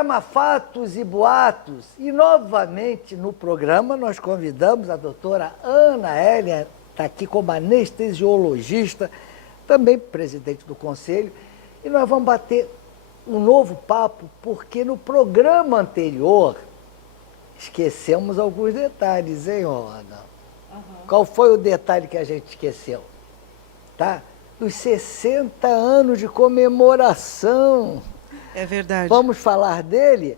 programa Fatos e Boatos. E novamente no programa nós convidamos a doutora Ana Hélia, está aqui como anestesiologista, também presidente do conselho, e nós vamos bater um novo papo, porque no programa anterior esquecemos alguns detalhes, hein, Ana? Qual foi o detalhe que a gente esqueceu? Tá? Dos 60 anos de comemoração. É verdade. Vamos falar dele?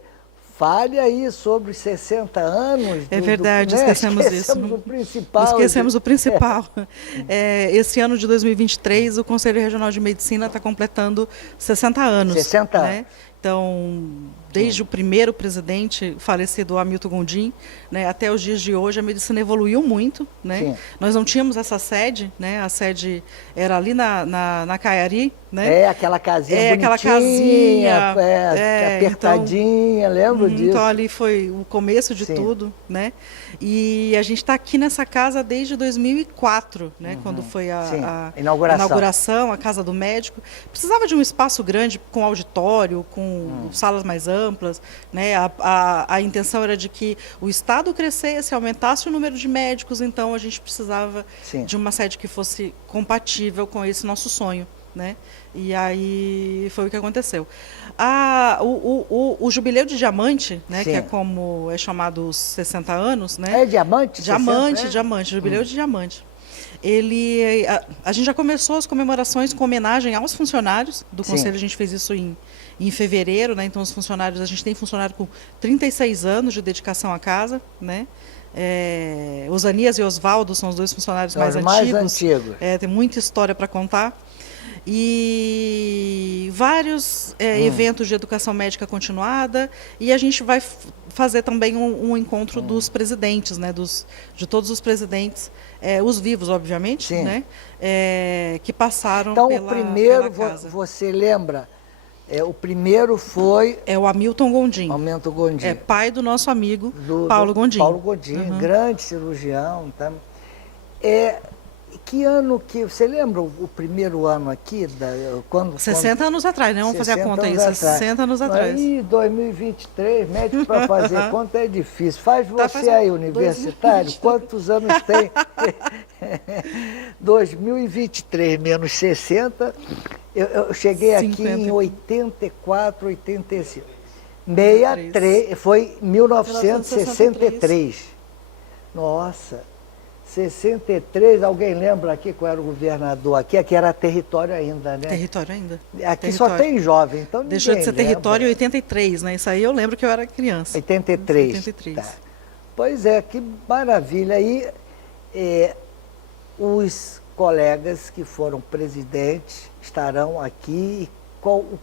Fale aí sobre os 60 anos. É verdade, esquecemos isso. Esquecemos o principal. Esquecemos o principal. Esse ano de 2023, o Conselho Regional de Medicina está completando 60 anos. 60 anos. Né? Então, desde o primeiro presidente, falecido Hamilton Gondim, né, até os dias de hoje, a medicina evoluiu muito. Né? Nós não tínhamos essa sede, né? A sede era ali na Caiari. Né? Aquela casinha bonitinha, aquela casinha, apertadinha, então, lembro disso. Então, ali foi o começo de tudo. Né? E a gente está aqui nessa casa desde 2004, né? Quando foi a inauguração, a Casa do Médico. Precisava de um espaço grande, com auditório, com salas mais amplas, né? A intenção era de que o Estado crescesse, aumentasse o número de médicos, então a gente precisava de uma sede que fosse compatível com esse nosso sonho. Né? E aí foi o que aconteceu. O jubileu de diamante, né, que é como é chamado os 60 anos, né? É diamante? Diamante, jubileu de diamante. A gente já começou as comemorações com homenagem aos funcionários do Conselho, a gente fez isso em fevereiro, né? Então os funcionários, a gente tem funcionário com 36 anos de dedicação à casa, né? Osanias e Osvaldo são os dois funcionários mais antigos. Tem muita história para contar. E vários eventos de educação médica continuada, e a gente vai fazer também um encontro dos presidentes, né, de todos os presidentes, os vivos, obviamente, né, que passaram pela primeiro, casa. Você lembra, o primeiro foi... o Hamilton Gondim. Hamilton Gondim. Pai do nosso amigo Paulo Gondim. Paulo Gondim, grande cirurgião. Tá? Que ano que... Você lembra o primeiro ano aqui? 60 anos atrás, né? Vamos fazer a conta aí. 60 anos atrás. Aí, 2023, médico para fazer conta é difícil. Faz você aí, universitário, quantos anos tem? 2023 menos 60, eu cheguei 50. Aqui em 84, 85. 63, foi 1963. Nossa... 63, alguém lembra aqui qual era o governador aqui? Aqui era território ainda, né? Território ainda. Aqui território. Só tem jovem, então deixou de ser lembra. Território em 83, né? Isso aí eu lembro que eu era criança. 83. Tá. Pois é, que maravilha. E os colegas que foram presidentes estarão aqui. Como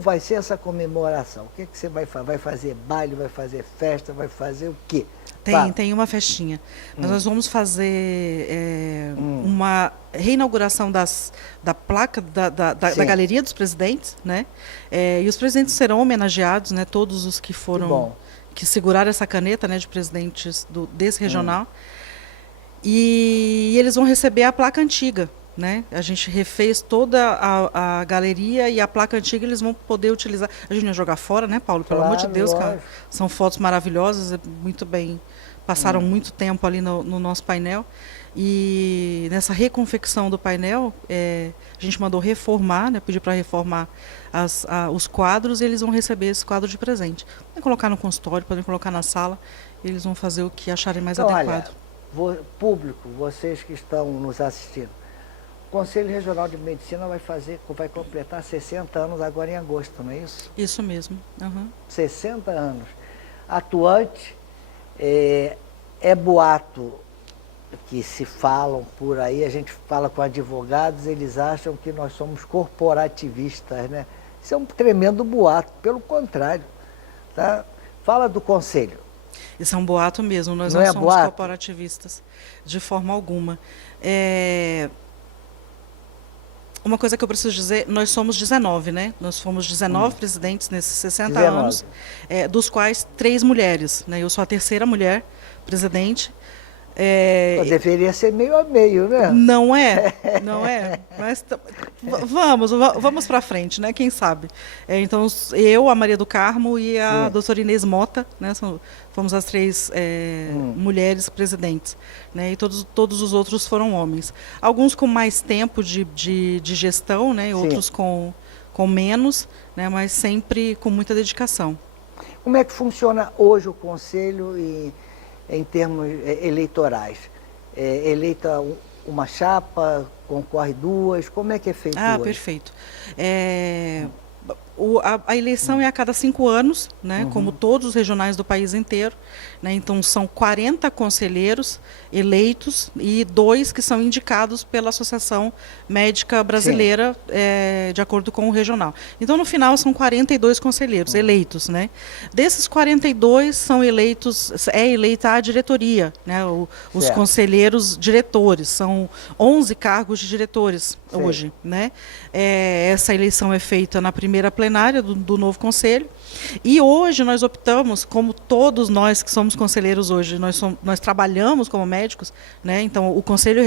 vai ser essa comemoração? O que você vai fazer? Vai fazer baile, vai fazer festa, vai fazer o quê? Tem uma festinha. Mas nós vamos fazer uma reinauguração da placa da Galeria dos Presidentes, né? E os presidentes serão homenageados, né? Todos os que foram, que seguraram essa caneta, né? De presidentes desse regional. E eles vão receber a placa antiga, né? A gente refez toda a galeria e a placa antiga eles vão poder utilizar. A gente não ia jogar fora, né, Paulo? Pelo amor de Deus, cara. São fotos maravilhosas, muito bem. Passaram muito tempo ali no nosso painel. E nessa reconfecção do painel, a gente mandou reformar, né, pedir para reformar os quadros, e eles vão receber esse quadro de presente. Podem colocar no consultório, podem colocar na sala, eles vão fazer o que acharem mais adequado. Olha, público, vocês que estão nos assistindo, o Conselho Regional de Medicina vai completar 60 anos agora em agosto, não é isso? Isso mesmo. 60 anos. Atuante, boato que se falam por aí, a gente fala com advogados, eles acham que nós somos corporativistas, né? Isso é um tremendo boato, pelo contrário. Tá? Fala do Conselho. Isso é um boato mesmo, nós não somos corporativistas, de forma alguma. Uma coisa que eu preciso dizer, nós somos 19, né? Nós fomos 19 presidentes nesses 60 anos, dos quais 3 mulheres, né? Eu sou a terceira mulher presidente. Deveria ser meio a meio, né? Não é, não é. Mas vamos para frente, né? Quem sabe? Então, eu, a Maria do Carmo e a doutora Inês Mota, né? Fomos as 3 mulheres presidentes, né? E todos os outros foram homens. Alguns com mais tempo de gestão, né? Outros com menos, né? Mas sempre com muita dedicação. Como é que funciona hoje o Conselho em termos eleitorais? Eleita uma chapa, concorre 2, como é que é feito hoje? Perfeito. A eleição é a cada 5 anos, né, como todos os regionais do país inteiro. Né, então, são 40 conselheiros eleitos e 2 que são indicados pela Associação Médica Brasileira, de acordo com o regional. Então, no final, são 42 conselheiros eleitos. Né? Desses 42, são é eleita a diretoria, né, os conselheiros diretores. São 11 cargos de diretores hoje. Né? Essa eleição é feita na primeira plenária do novo conselho. E hoje nós optamos, como todos nós que somos conselheiros hoje, nós trabalhamos como médicos, né? Então o conselho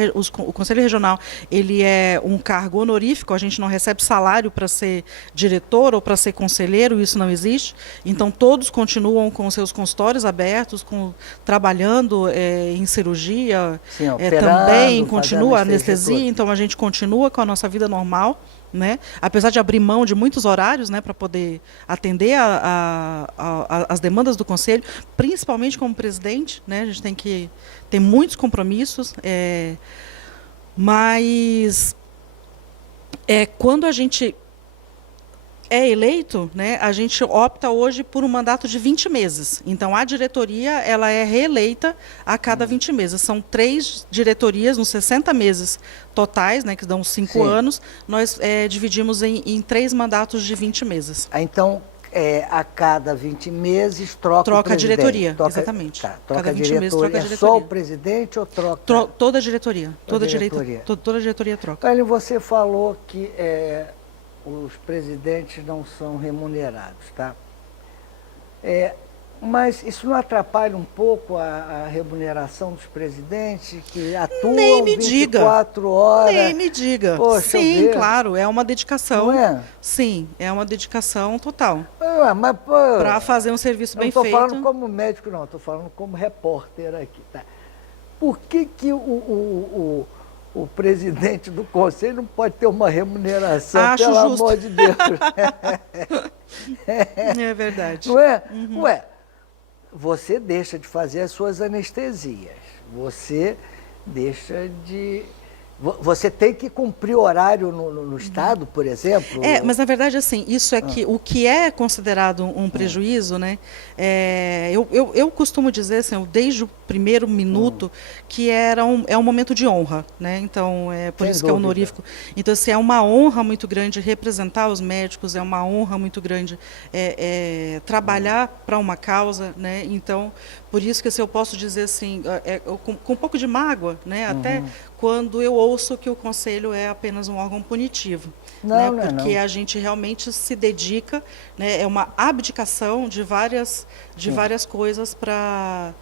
regional, ele é um cargo honorífico, a gente não recebe salário para ser diretor ou para ser conselheiro, isso não existe. Então todos continuam com seus consultórios abertos, trabalhando em cirurgia, também continua a anestesia, então a gente continua com a nossa vida normal. Né? Apesar de abrir mão de muitos horários, né, para poder atender as demandas do Conselho, principalmente como presidente, né, a gente tem muitos compromissos, mas quando a gente é eleito, né, a gente opta hoje por um mandato de 20 meses. Então, a diretoria ela é reeleita a cada 20 meses. São 3 diretorias nos 60 meses totais, né, que dão 5 anos. Nós dividimos em 3 mandatos de 20 meses. Então, a cada 20 meses troca a diretoria, exatamente. Troca a diretoria. É só o presidente ou troca? Toda a diretoria. Toda a diretoria troca. Hélio, você falou que os presidentes não são remunerados, tá? Mas isso não atrapalha um pouco a remuneração dos presidentes que atuam 24 horas? Nem me diga. Poxa, sim, claro, é uma dedicação. Não é? Sim, é uma dedicação total. Mas para fazer um serviço bem feito. Não estou falando como médico, não. Estou falando como repórter aqui, tá? Por que o presidente do conselho não pode ter uma remuneração, pelo amor de Deus? É verdade. Não é? Ué, você deixa de fazer as suas anestesias, você deixa de... Você tem que cumprir horário no Estado, por exemplo? Mas na verdade, assim, isso é que o que é considerado um prejuízo, né? Eu costumo dizer, assim, desde o primeiro minuto, que é um momento de honra, né? Então, por isso que é honorífico. Então, assim, é uma honra muito grande representar os médicos, é uma honra muito grande trabalhar para uma causa, né? Então, por isso que assim, eu posso dizer assim, com um pouco de mágoa, né? Até quando eu ouço que o Conselho é apenas um órgão punitivo. Não, né? Porque a gente realmente se dedica, né? É uma abdicação de várias coisas para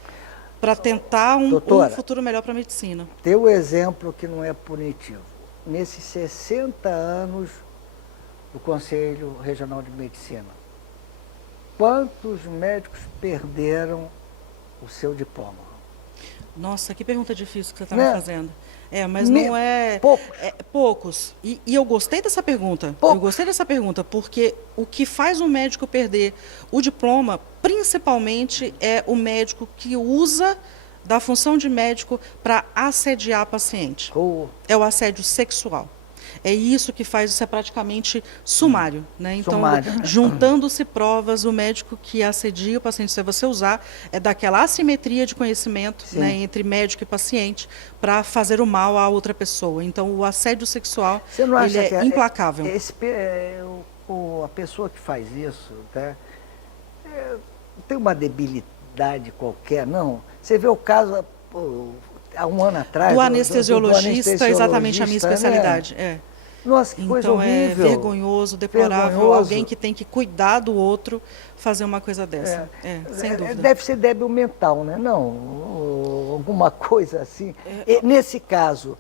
tentar um futuro melhor para a medicina. Teu exemplo que não é punitivo. Nesses 60 anos do Conselho Regional de Medicina, quantos médicos perderam o seu diploma? Nossa, que pergunta difícil que você está me fazendo. Mas não é... Poucos. Poucos. E eu gostei dessa pergunta. Eu gostei dessa pergunta, porque o que faz um médico perder o diploma, principalmente, é o médico que usa da função de médico para assediar paciente. É o assédio sexual. É isso que faz isso, é praticamente sumário. Né? Então, juntando-se provas, o médico que assedia o paciente, se você usar, daquela assimetria de conhecimento, né, entre médico e paciente para fazer o mal a outra pessoa. Então, o assédio sexual ele é implacável. A pessoa que faz isso, tá, tem uma debilidade qualquer, não? Você vê o caso... há um ano atrás... Do anestesiologista, exatamente a minha especialidade. Né? Nossa, que coisa horrível. Então é vergonhoso, deplorável, alguém que tem que cuidar do outro fazer uma coisa dessa. Sem dúvida. Deve ser débil mental, né? Não, alguma coisa assim. Nesse caso,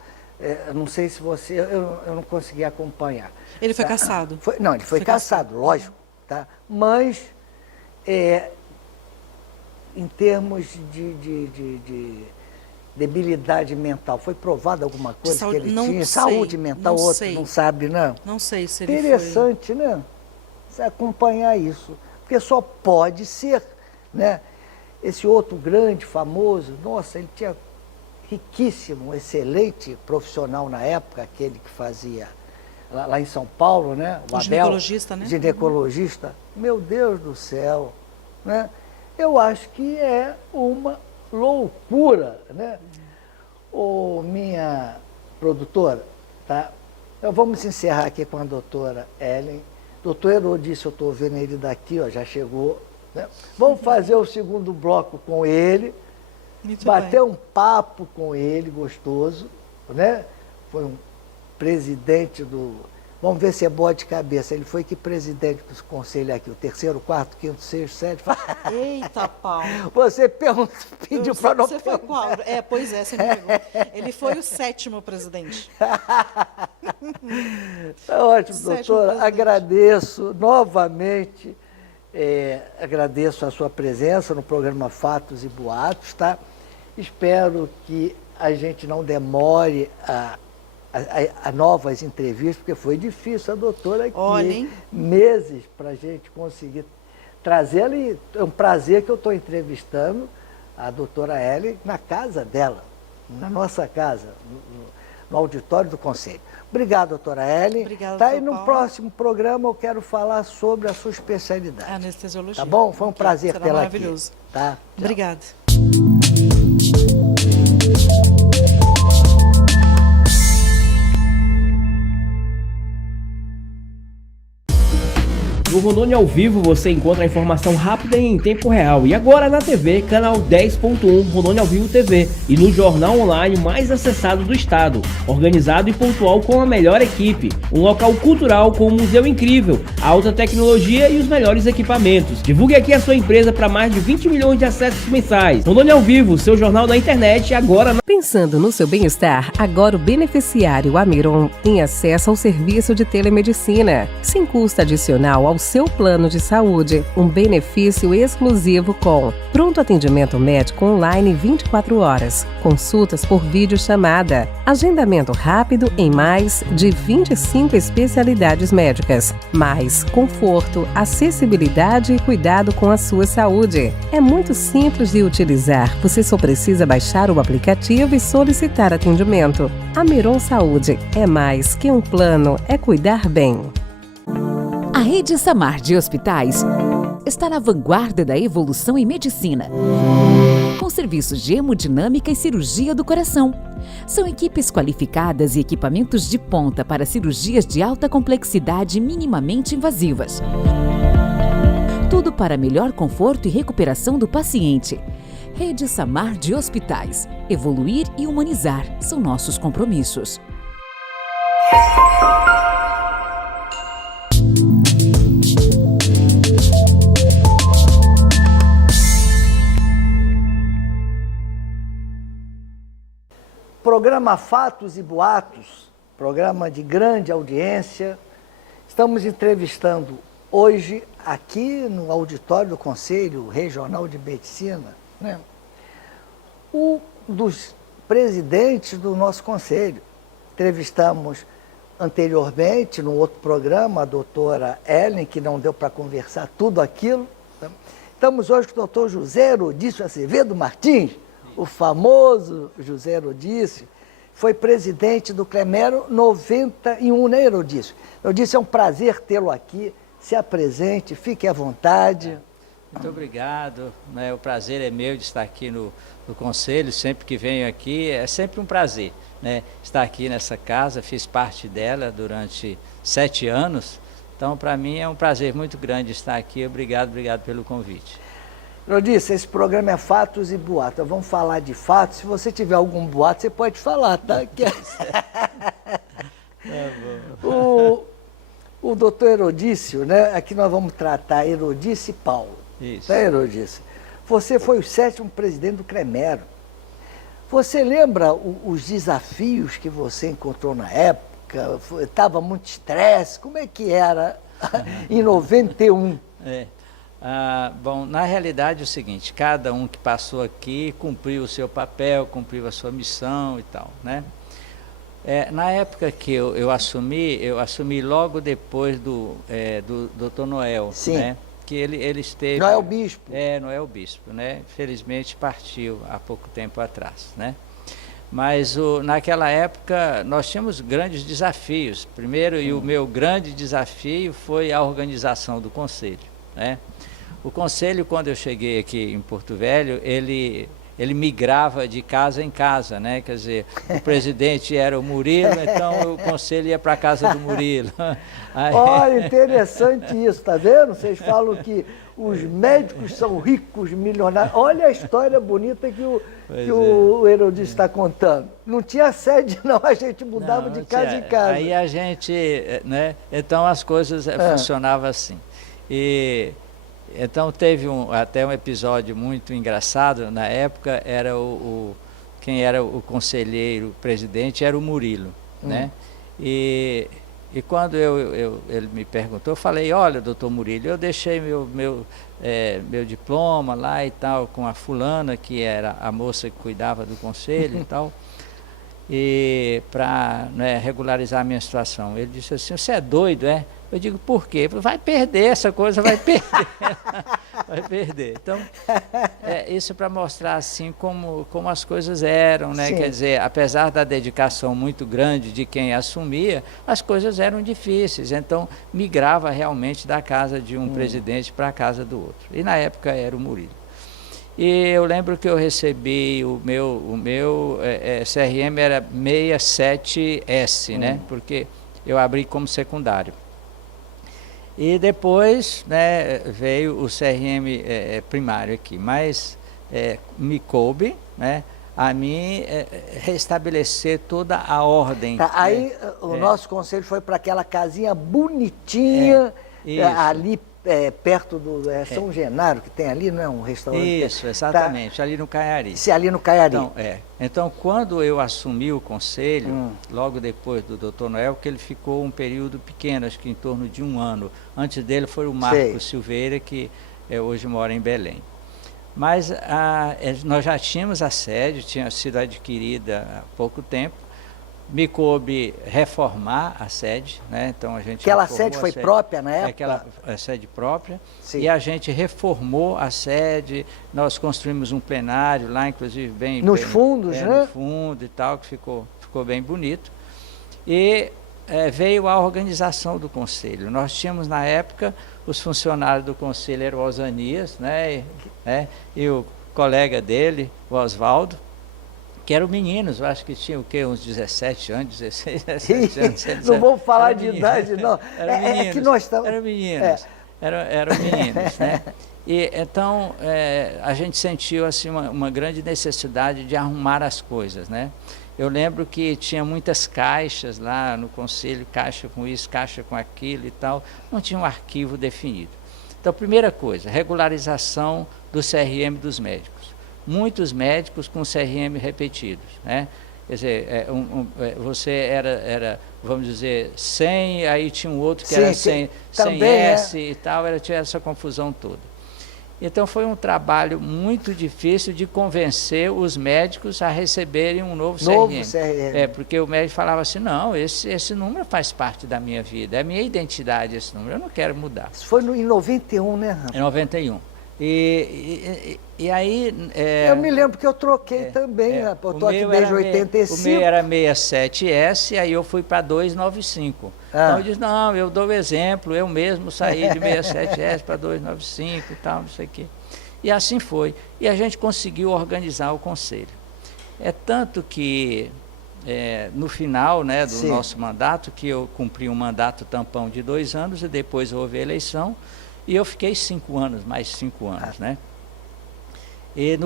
não sei se você... Eu não consegui acompanhar. Ele foi cassado? Não, ele foi cassado, lógico. Tá? Mas, em termos de debilidade mental, foi provada alguma coisa que ele tinha? Saúde mental, outro não sabe, não? Não sei se ele foi... Interessante, né? Você acompanhar isso. Porque só pode ser, né? Esse outro grande, famoso, nossa, ele tinha riquíssimo, excelente profissional na época, aquele que fazia lá em São Paulo, né? O ginecologista, né? Ginecologista. Meu Deus do céu, né? Eu acho que é uma loucura, né? Minha produtora, tá? Então, vamos encerrar aqui com a doutora Ellen. Doutor Herodício, eu estou vendo ele daqui, ó, já chegou. Né? Vamos fazer o segundo bloco com ele, bater um papo com ele, gostoso, né? Foi um presidente do... Vamos ver se é boa de cabeça. Ele foi que presidente dos conselhos aqui, o 3º, 4º, 5º, 6º, 7º. Eita, Paulo. Você pediu para não... Você foi qual? Pois é, você me pegou. Ele foi o 7º presidente. Tá ótimo, doutora. Agradeço novamente, agradeço a sua presença no programa Fatos e Boatos, tá? Espero que a gente não demore a novas entrevistas, porque foi difícil a doutora aqui, meses para a gente conseguir trazê-la, e é um prazer que eu estou entrevistando a doutora Ellen na casa dela, na nossa casa, no auditório do Conselho. Obrigado, doutora Ellen. Obrigada, tá, e no próximo programa eu quero falar sobre a sua especialidade. Anestesiologia. Tá bom? Foi um prazer tê-la aqui. Maravilhoso. Tá? Obrigada. No Rondônia ao Vivo você encontra a informação rápida e em tempo real. E agora na TV, canal 10.1 Rondônia ao Vivo TV. E no jornal online mais acessado do estado. Organizado e pontual com a melhor equipe. Um local cultural com um museu incrível, alta tecnologia e os melhores equipamentos. Divulgue aqui a sua empresa para mais de 20 milhões de acessos mensais. Rondônia ao Vivo, seu jornal da internet, agora na... Pensando no seu bem-estar, agora o beneficiário Amiron tem acesso ao serviço de telemedicina, sem custo adicional ao seu plano de saúde, um benefício exclusivo com pronto atendimento médico online 24 horas, consultas por videochamada, agendamento rápido em mais de 25 especialidades médicas, mais conforto, acessibilidade e cuidado com a sua saúde. É muito simples de utilizar, você só precisa baixar o aplicativo e solicitar atendimento. Amiron Saúde é mais que um plano, é cuidar bem. A Rede Samar de Hospitais está na vanguarda da evolução em medicina, com serviços de hemodinâmica e cirurgia do coração. São equipes qualificadas e equipamentos de ponta para cirurgias de alta complexidade minimamente invasivas. Tudo para melhor conforto e recuperação do paciente. Rede Samar de Hospitais. Evoluir e humanizar são nossos compromissos. Programa Fatos e Boatos, programa de grande audiência. Estamos entrevistando hoje, aqui no auditório do Conselho Regional de Medicina, né, um dos presidentes do nosso conselho. Entrevistamos anteriormente, no outro programa, a doutora Ellen, que não deu para conversar tudo aquilo. Né? Estamos hoje com o doutor José Herodício Azevedo Martins, o famoso José Herodício, foi presidente do Clemero 91, né, Herodício? Herodício, é um prazer tê-lo aqui, se apresente, fique à vontade. Muito obrigado, né? O prazer é meu de estar aqui no Conselho, sempre que venho aqui, é sempre um prazer, né? Estar aqui nessa casa, fiz parte dela durante 7 anos, então para mim é um prazer muito grande estar aqui, obrigado pelo convite. Herodício, esse programa é Fatos e Boatos. Vamos falar de fatos. Se você tiver algum boato, você pode falar, tá? o doutor Herodício, né? Aqui nós vamos tratar Herodício e Paulo. Isso. Tá, Herodício? Você foi o 7º presidente do CREMERO. Você lembra os desafios que você encontrou na época? Estava muito estresse? Como é que era em 91? Bom, na realidade é o seguinte, cada um que passou aqui cumpriu o seu papel, cumpriu a sua missão e tal, né? Na época que eu assumi logo depois do Dr. Noel, sim, né? Que ele esteve... Noel Bispo. Noel Bispo, né? Felizmente partiu há pouco tempo atrás, né? Mas naquela época nós tínhamos grandes desafios. Primeiro, e o meu grande desafio foi a organização do Conselho, né? O Conselho, quando eu cheguei aqui em Porto Velho, ele migrava de casa em casa, né? Quer dizer, o presidente era o Murilo, então o Conselho ia para a casa do Murilo. Aí... Olha, interessante isso, tá vendo? Vocês falam que os médicos são ricos, milionários. Olha a história bonita que o Herodício está contando. Não tinha sede, não, a gente mudava de casa em casa. Aí a gente, né? Então as coisas funcionavam assim. Então teve até um episódio muito engraçado, na época quem era o conselheiro, o presidente, era o Murilo, né? E quando ele me perguntou, eu falei, olha, doutor Murilo, eu deixei meu diploma lá e tal, com a fulana, que era a moça que cuidava do conselho e tal, e para regularizar a minha situação. Ele disse assim, você é doido, é? Eu digo, por quê? Vai perder essa coisa, vai perder. Vai perder. Então, isso para mostrar assim como as coisas eram, né? Quer dizer, apesar da dedicação muito grande de quem assumia, as coisas eram difíceis. Então, migrava realmente da casa de um presidente para a casa do outro. E na época era o Murilo. E eu lembro que eu recebi o meu CRM era 67S, né? Porque eu abri como secundário. E depois, né, veio o CRM primário aqui, mas me coube, né, a mim restabelecer toda a ordem. Tá, aí o nosso conselho foi para aquela casinha bonitinha, ali perto do São Genaro, que tem ali, não é um restaurante? Isso, exatamente, ali no Caiari. Ali no Caiari. Então, quando eu assumi o conselho, logo depois do Dr. Noel, que ele ficou um período pequeno, acho que em torno de 1 ano. Antes dele foi o Marcos Silveira, que hoje mora em Belém. Mas nós já tínhamos a sede, tinha sido adquirida há pouco tempo. Me coube reformar a sede, né? Então a gente aquela sede foi própria na época? Aquela sede própria. Sim. E a gente reformou a sede, nós construímos um plenário lá, inclusive bem... Nos fundos, né? No fundo e tal, que ficou bem bonito. E veio a organização do conselho. Nós tínhamos na época, os funcionários do conselho eram o Osanias, né? E o colega dele, o Oswaldo, que eram meninos, eu acho que tinha o quê? Uns 17 anos, 16, 17 anos. Não vou falar de idade, não. Meninos, que nós estamos... Eram meninos, eram meninos, né? E então a gente sentiu assim uma grande necessidade de arrumar as coisas, né? Eu lembro que tinha muitas caixas lá no conselho, caixa com isso, caixa com aquilo e tal, não tinha um arquivo definido. Então, primeira coisa, regularização do CRM dos médicos. Muitos médicos com CRM repetidos, né? Quer dizer, você era, vamos dizer, 100, aí tinha um outro que era 100 S e tal, tinha essa confusão toda. Então foi um trabalho muito difícil de convencer os médicos a receberem um novo CRM. Porque o médico falava assim, não, esse número faz parte da minha vida, é a minha identidade esse número, eu não quero mudar. Isso foi em 91, né, Ramon? Em 91. E aí... eu me lembro que eu troquei também, eu estou aqui desde 85. O meu era 67S, aí eu fui para 295. Então eu disse, não, eu dou o exemplo, eu mesmo saí de 67S para 295 e tal, não sei o quê. E assim foi. E a gente conseguiu organizar o conselho. É tanto que, no final, né, do nosso mandato, que eu cumpri um mandato tampão de 2 anos e depois houve a eleição, e eu fiquei 5 anos, mais 5 anos, né? E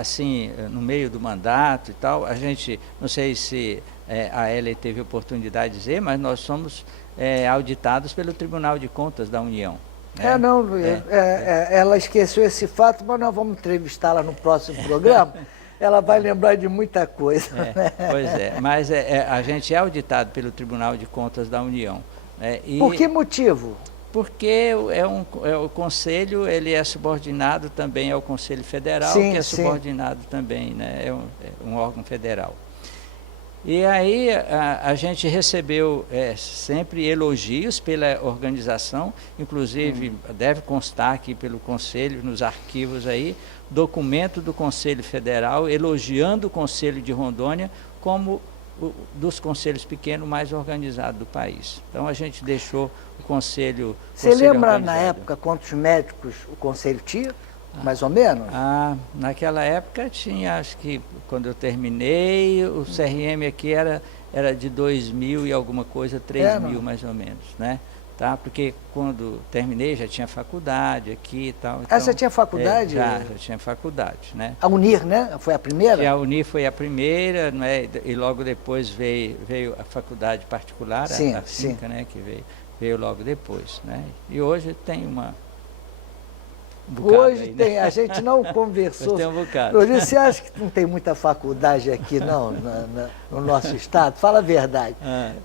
assim, no meio do mandato e tal, a gente, não sei se a Ellen teve oportunidade de dizer, mas nós somos auditados pelo Tribunal de Contas da União. Ela esqueceu esse fato, mas nós vamos entrevistá-la no próximo programa. Ela vai lembrar de muita coisa. Pois é, mas a gente é auditado pelo Tribunal de Contas da União. Por que motivo? Porque o Conselho, ele é subordinado também ao Conselho Federal, que é subordinado também, né? É um órgão federal. E aí a gente recebeu sempre elogios pela organização, inclusive deve constar aqui pelo Conselho, nos arquivos aí, documento do Conselho Federal elogiando o Conselho de Rondônia como dos conselhos pequenos mais organizados do país. Então a gente deixou o Conselho Você lembra organizado. Na época quantos médicos o Conselho tinha? Mais ou menos? Naquela época tinha, acho que quando eu terminei, o CRM aqui era de 2.000 e alguma coisa, 3.000 mais ou menos, né? Tá? Porque quando terminei já tinha faculdade aqui e tal. Então, você tinha faculdade? Já tinha faculdade, né? A Unir, né? Foi a primeira? E a Unir foi a primeira, né? E logo depois veio a faculdade particular, a FINCA, né? Que veio logo depois, né? E hoje tem hoje aí, tem, né? A gente não conversou. Tem um bocado. Você acha que não tem muita faculdade aqui, não, no nosso estado? Fala a verdade.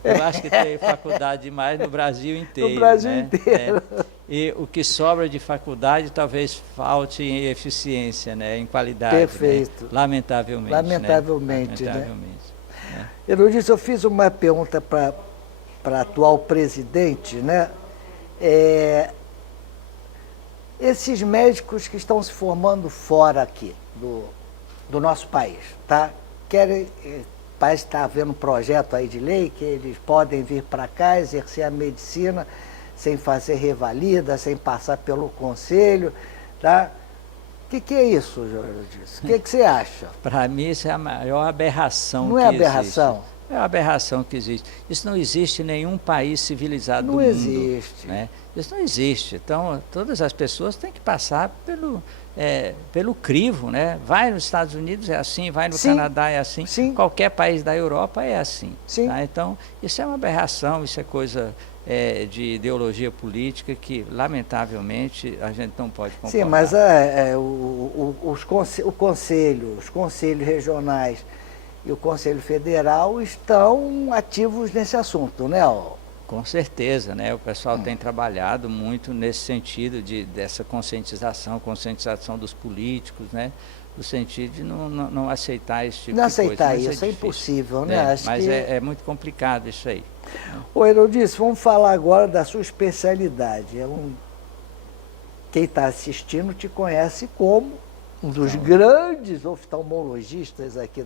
Eu acho que tem faculdade demais no Brasil inteiro. No Brasil inteiro. E o que sobra de faculdade talvez falte em eficiência, né? Em qualidade. Perfeito. Né? Lamentavelmente. Lamentavelmente, né? Né? Erudito, eu fiz uma pergunta para a atual presidente, né? Esses médicos que estão se formando fora aqui do nosso país, tá? Parece que está havendo um projeto aí de lei que eles podem vir para cá, exercer a medicina sem fazer revalida, sem passar pelo conselho, tá? O que é isso, Jorge? O que você acha? Para mim isso é a maior aberração. Não é aberração? Existe. É uma aberração que existe. Isso não existe em nenhum país civilizado do mundo. Não existe. Né? Isso não existe. Então, todas as pessoas têm que passar pelo crivo, né? Vai nos Estados Unidos é assim, vai no Canadá é assim, qualquer país da Europa é assim. Tá? Então, isso é uma aberração, isso é coisa de ideologia política que, lamentavelmente, a gente não pode concordar. Sim, mas o Conselho, os conselhos regionais e o Conselho Federal estão ativos nesse assunto, né? Com certeza, né? O pessoal tem trabalhado muito nesse sentido dessa conscientização dos políticos, né? No sentido de não aceitar esse tipo de coisa. Não aceitar isso, é impossível, né? Mas é muito complicado isso aí. Ô, Herodes, vamos falar agora da sua especialidade. Quem está assistindo te conhece como um dos grandes oftalmologistas aqui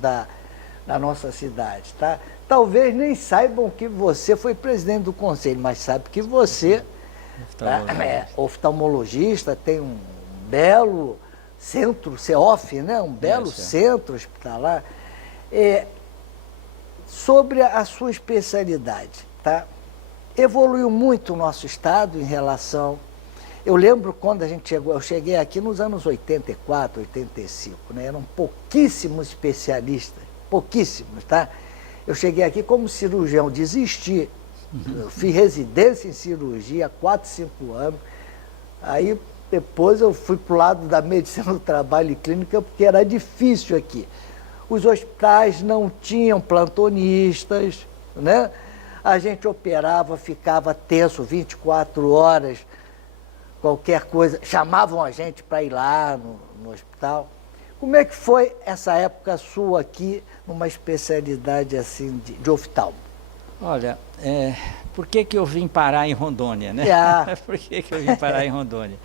da nossa cidade, tá? Talvez nem saibam que você foi presidente do conselho, mas sabe que você é oftalmologista, tem um belo centro, CEOF, né? Um belo centro hospitalar. Sobre a sua especialidade, tá? Evoluiu muito o nosso estado em relação... Eu lembro quando eu cheguei aqui nos anos 84, 85, né? Eram pouquíssimos especialistas, pouquíssimos, tá? Eu cheguei aqui como cirurgião, desisti, eu fiz residência em cirurgia há 4, 5 anos, aí depois eu fui para o lado da medicina do trabalho e clínica porque era difícil aqui. Os hospitais não tinham plantonistas, né? A gente operava, ficava tenso 24 horas, qualquer coisa, chamavam a gente para ir lá no hospital. Como é que foi essa época sua aqui, numa especialidade assim de oftalmo? Olha, por que eu vim parar em Rondônia, né? Por que eu vim parar em Rondônia?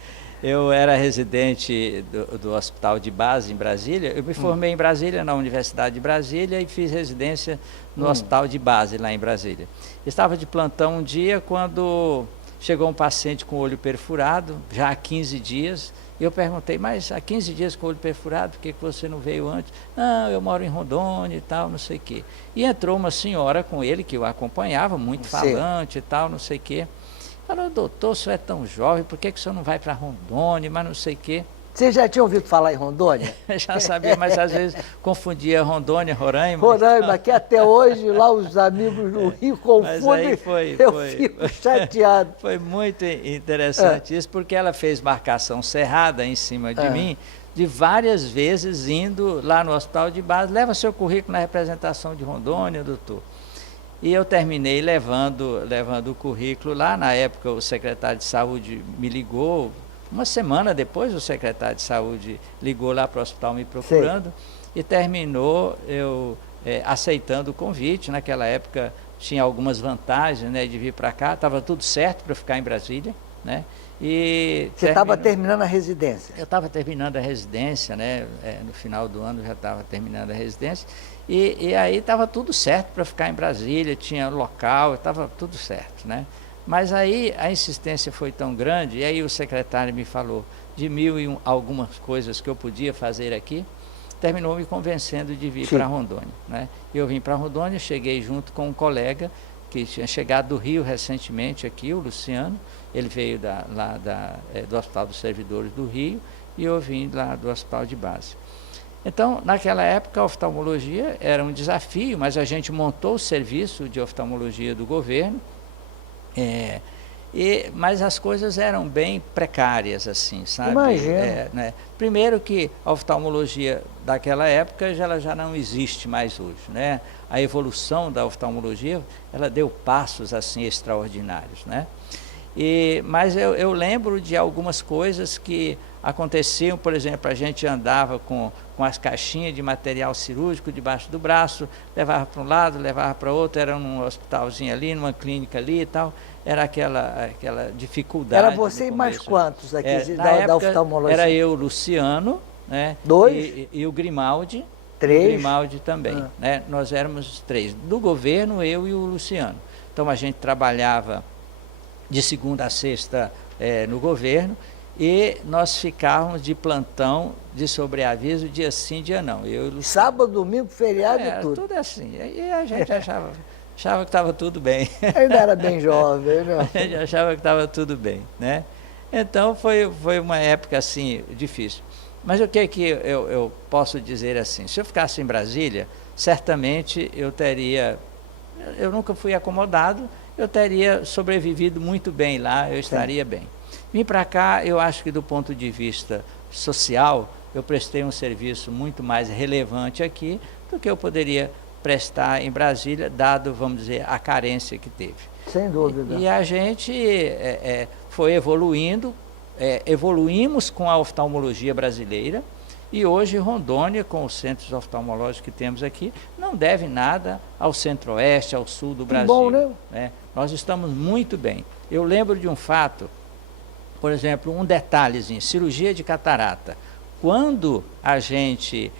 Eu era residente do Hospital de Base em Brasília. Eu me formei em Brasília, na Universidade de Brasília, e fiz residência no Hospital de Base, lá em Brasília. Estava de plantão um dia quando chegou um paciente com o olho perfurado, já há 15 dias, e eu perguntei, mas há 15 dias com o olho perfurado, por que você não veio antes? Não, eu moro em Rondônia e tal, não sei o quê. E entrou uma senhora com ele, que o acompanhava, muito falante e tal, não sei o quê. Falou, doutor, o senhor é tão jovem, por que o senhor não vai para Rondônia, mas não sei o quê? Você já tinha ouvido falar em Rondônia? Já sabia, mas às vezes confundia Rondônia, Roraima. Roraima, que até hoje lá os amigos do Rio confundem, eu fico chateado. Foi muito interessante isso, porque ela fez marcação cerrada em cima de mim, de várias vezes indo lá no hospital de base, leva seu currículo na representação de Rondônia, doutor. E eu terminei levando o currículo lá. Na época o secretário de saúde me ligou, uma semana depois o secretário de saúde ligou lá para o hospital me procurando. E terminou eu aceitando o convite. Naquela época tinha algumas vantagens, né, de vir para cá, estava tudo certo para ficar em Brasília, né? E você estava terminando a residência? Eu estava terminando a residência, né? No final do ano já estava terminando a residência. E aí estava tudo certo para ficar em Brasília, tinha local, estava tudo certo, né? Mas aí a insistência foi tão grande, e aí o secretário me falou de algumas coisas que eu podia fazer aqui, terminou me convencendo de vir para Rondônia, né? Eu vim para Rondônia, cheguei junto com um colega que tinha chegado do Rio recentemente aqui, o Luciano. Ele veio do Hospital dos Servidores do Rio, e eu vim lá do Hospital de Base. Então, naquela época, a oftalmologia era um desafio, mas a gente montou o serviço de oftalmologia do governo, mas as coisas eram bem precárias, assim, sabe? Imagina. Né? Primeiro que a oftalmologia daquela época ela já não existe mais hoje, né? A evolução da oftalmologia, ela deu passos assim extraordinários, né? Mas eu lembro de algumas coisas que aconteciam. Por exemplo, a gente andava com as caixinhas de material cirúrgico debaixo do braço, levava para um lado, levava para outro, era num hospitalzinho ali, numa clínica ali e tal, era aquela dificuldade. Era você e mais quantos aqui da oftalmologia? Era eu, o Luciano, né? 2? E o Grimaldi. 3? O Grimaldi também, né? Nós éramos 3, do governo, eu e o Luciano. Então a gente trabalhava de segunda a sexta no governo, e nós ficávamos de plantão, de sobreaviso, dia sim, dia não. Sábado, domingo, feriado e tudo. Tudo assim. E a gente achava que estava tudo bem. Ainda era bem jovem, né? A gente achava que estava tudo bem, né? Então foi uma época assim difícil. Mas o que é que eu posso dizer assim? Se eu ficasse em Brasília, certamente eu nunca fui acomodado, eu teria sobrevivido muito bem lá, eu estaria bem. Vim para cá, eu acho que do ponto de vista social, eu prestei um serviço muito mais relevante aqui do que eu poderia prestar em Brasília, dado, vamos dizer, a carência que teve. Sem dúvida. E a gente foi evoluindo, evoluímos com a oftalmologia brasileira, e hoje Rondônia, com os centros oftalmológicos que temos aqui, não deve nada ao centro-oeste, ao sul do Brasil. Bom, né? Nós estamos muito bem. Eu lembro de um fato, por exemplo, um detalhezinho, cirurgia de catarata. Quando a gente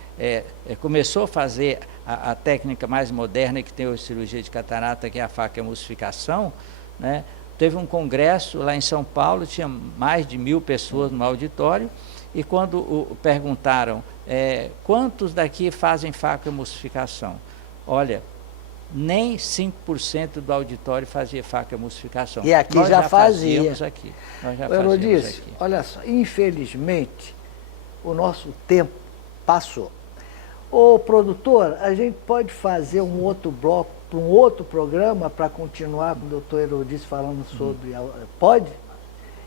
começou a fazer a técnica mais moderna que tem hoje cirurgia de catarata, que é a facoemulsificação, né? Teve um congresso lá em São Paulo, tinha mais de 1000 pessoas no auditório, e quando perguntaram quantos daqui fazem facoemulsificação, olha, nem 5% do auditório fazia facoemulsificação. E aqui nós já fazíamos aqui. Nós já fazíamos aqui. Olha só, infelizmente, o nosso tempo passou. Ô produtor, a gente pode fazer um outro bloco, um outro programa para continuar com o doutor Herodício falando sobre... Pode?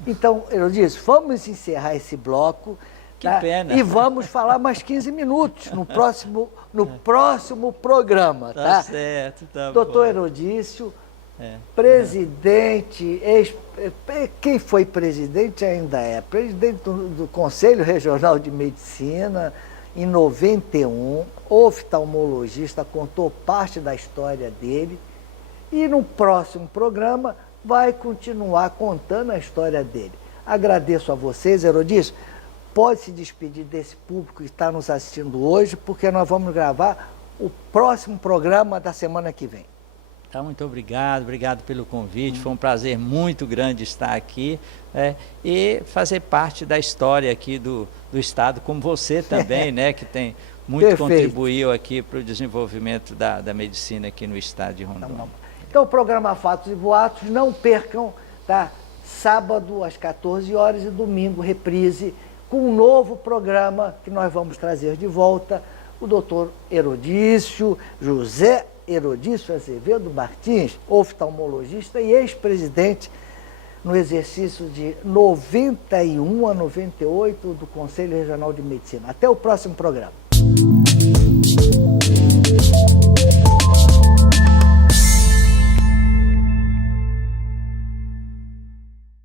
Então, Herodício, vamos encerrar esse bloco. Que pena. E vamos falar mais 15 minutos no próximo programa, tá? Tá certo, tá bom. Doutor Herodício, presidente, quem foi presidente ainda presidente do Conselho Regional de Medicina, em 91, oftalmologista, contou parte da história dele, e no próximo programa vai continuar contando a história dele. Agradeço a vocês, Herodício. Pode se despedir desse público que está nos assistindo hoje, porque nós vamos gravar o próximo programa da semana que vem. Tá, muito obrigado pelo convite, foi um prazer muito grande estar aqui e fazer parte da história aqui do Estado, como você também, né, que tem muito contribuiu aqui para o desenvolvimento da medicina aqui no Estado de Rondônia. Então o programa Fatos e Boatos, não percam, tá? Sábado às 14 horas e domingo reprise com um novo programa que nós vamos trazer de volta o doutor José Herodício Azevedo Martins, oftalmologista e ex-presidente no exercício de 91 a 98 do Conselho Regional de Medicina. Até o próximo programa.